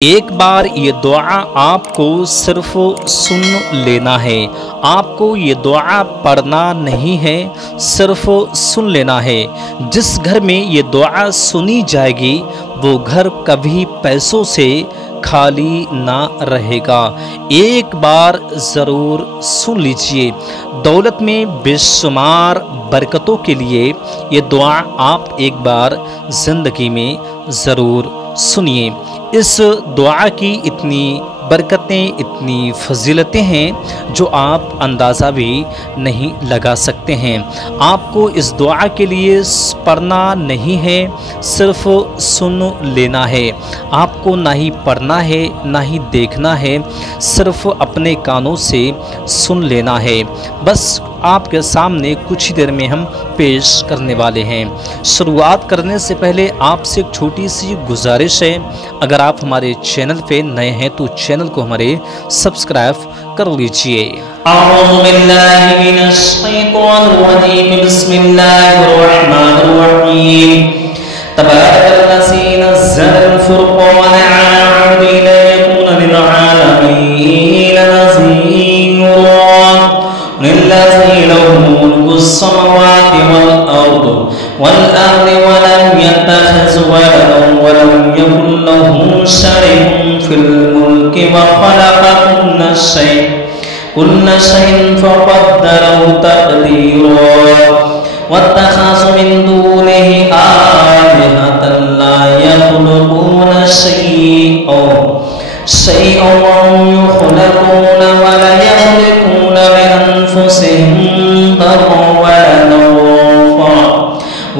एक बार ये दुआ आपको सिर्फ सुन लेना है। आपको ये दुआ पढ़ना नहीं है, सिर्फ सुन लेना है। जिस घर में ये दुआ सुनी जाएगी वो घर कभी पैसों से खाली ना रहेगा। एक बार ज़रूर सुन लीजिए। दौलत में बेशुमार बरकतों के लिए ये दुआ आप एक बार ज़िंदगी में ज़रूर सुनिए। इस दुआ की इतनी बरकतें, इतनी फजीलतें हैं जो आप अंदाज़ा भी नहीं लगा सकते हैं। आपको इस दुआ के लिए पढ़ना नहीं है, सिर्फ सुन लेना है। आपको ना ही पढ़ना है ना ही देखना है, सिर्फ अपने कानों से सुन लेना है। बस आपके सामने कुछ ही देर में हम पेश करने वाले हैं। शुरुआत करने से पहले आपसे एक छोटी सी गुजारिश है, अगर आप हमारे चैनल पे नए हैं तो चैनल को हमारे सब्सक्राइब कर लीजिए। كل شيء فقدره تقديرا واتخذوا من دونه آلهة لا يخلقون شيئا وهم يخلقون ولا يملكون لأنفسهم ضرا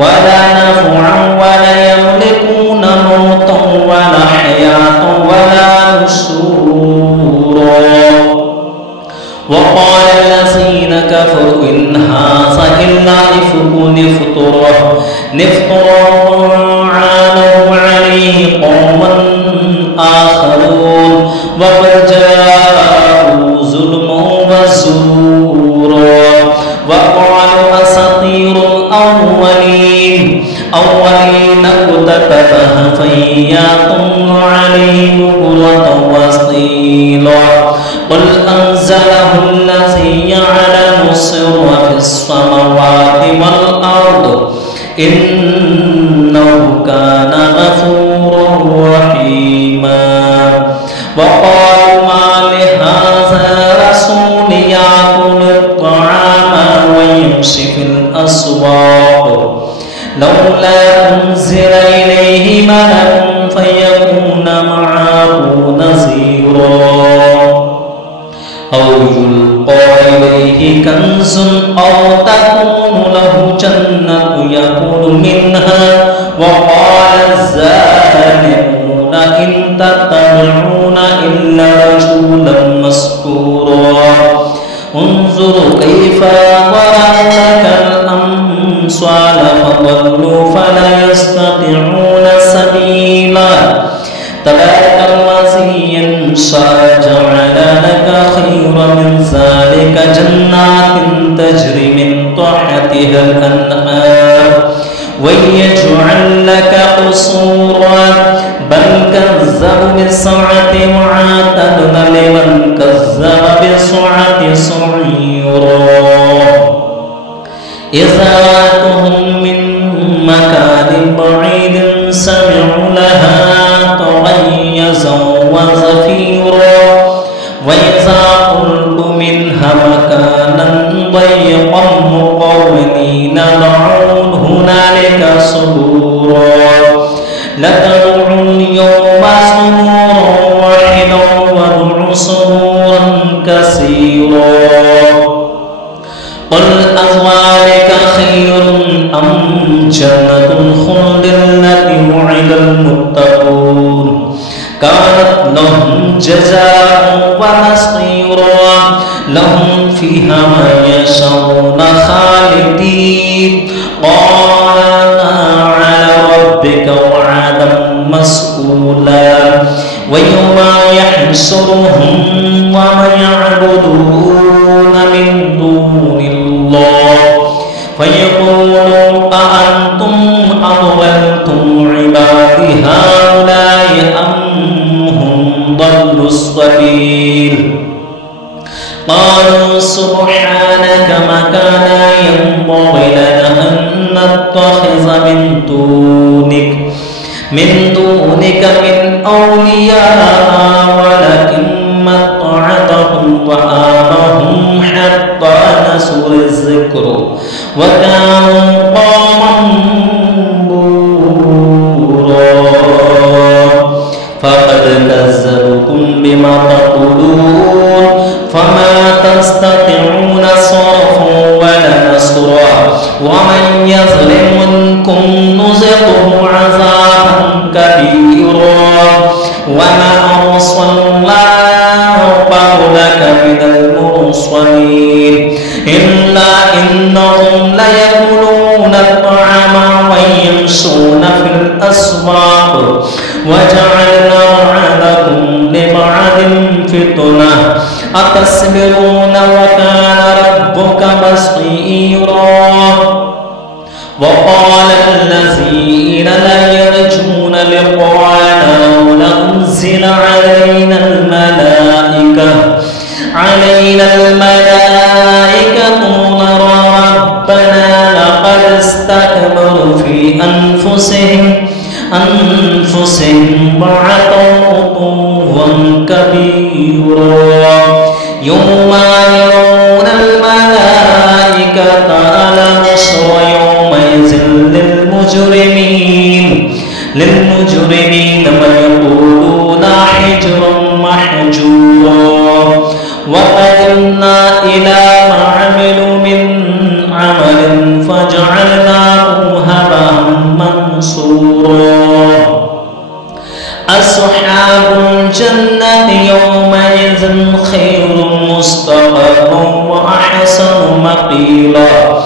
ولا نفعا ولا يملكون موتا ولا حياة ولا نشورا. وقال الذين كفروا إن هذا إلا إفك نفتراه عانوا عليه قوما آخرون وقد جاءوا ظلما وزورا. وقالوا أساطير الأولين اقتتبها فإياكم عليه بكرة وأصيلا. قل أنزله الذي يعلم السر في السماوات والأرض إنه كان غفورا رحيما. وقالوا ما لهذا الرسول يأكل الطعام ويمشي في الأسواق لولا أنزل إليه ملك فيكون معه نذيرا أو يلقى إليه كنز أو تكون له جنة يأكل منها. وقال الظالمون إن تتبعون إلا رجلا مسحورا. انظر كيف ضربوا لك الأمثال فضلوا فلا يستطيعون سبيلا. تبارك الذي إن شاء جعل لك خيرا من ذلك جنات تجري من تحتها الأنهار ويجعل لك قصورا بل كذبوا بالساعة وأعتدنا لمن كذب بالساعة سعيرا. إذا أتهم من مكان بعيد سمعوا لها تغيظا وزفيرا. وإذا قلتم منها مكانا ضيقا مقرنين دعوا هنالك صبورا. لتدعوا اليوم صبورا واحدا وادعوا صبورا كثيرا. قل أذلك خير أم جنة الخلد التي وعد المتقون كانت لهم جزاء ومصيرا. لهم فيها ما يشاءون خالدين قال على ربك وعدا مسئولا. ويوم يحشرهم وما يعبدون من دون الله فيقولوا أأنتم أضللتم عبادي هؤلاء أم هم ضلوا السبيل قالوا سبحانك ما كان ينبغي لنا أن نتخذ من دونك من أولياء ولكن متعتهم وآباهم حتى نسوا الذكر وكانوا قوما بورا فقد كذبوكم بما تقولون فما تستطيعون صرفا ولا نصرا ومن يظلم منكم نذقه عذابا كبيرا وما أرسلنا قبلك من المرسلين إلا إنهم ليأكلون الطعام ويمشون في الأسواق وجعلنا بعضكم لبعض فتنة أتصبرون وكان ربك بصيرا وقال الذين لا يرجون لقاءنا لولا أنزل علينا الملائكة نرى ربنا لقد استكبروا في أنفسهم وعتوا عتوا كبيرا يوم يرون الملائكة ألبصر يومئذ للمجرمين ويقولون حجرا محجورا وقدمنا إلى ما عملوا من عمل فجعلناه هباء منصورا أصحاب الجنة يومئذ خير مستقرا وأحسن مقيلا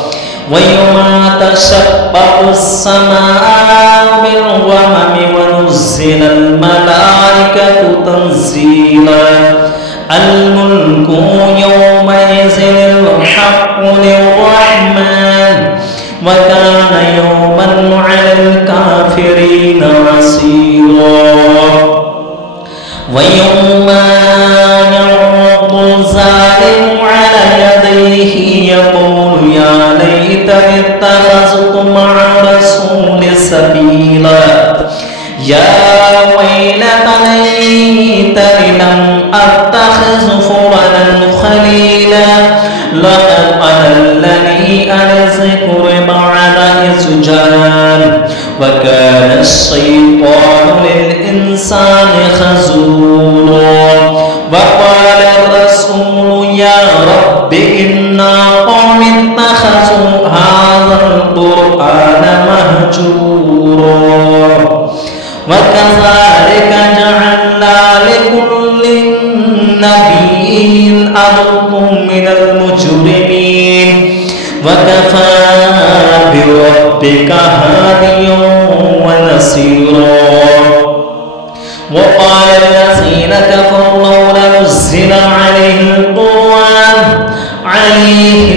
ويوم تشقق السماء بالغمم ونزل الملائكة تنزيلا الملك يومئذ الحق للرحمن وكان يوما على الكافرين عسيرا ويوم يعض الظالم على يديه يقول يا ليتني اتخذت مع الرسول سبيلا يا ويلتى ليتني لم أتخذ فلانا خليلا لقد أضلني عن الذكر بعد إذ جاءني وكان الشيطان للإنسان خذولا وقال الرسول يا رب إن قوم اتخذوا هذا القرآن مهجورا وكذلك جعلنا لكل نبي عدوا من المجرمين وكفى بربك هاديا ونصيرا وقال الذين كفروا لولا نزل عليه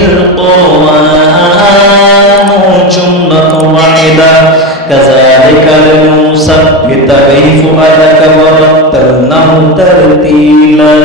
القرآن جملة واحدة كذلك لنثبت به فؤادك ورتلناه ترتيلا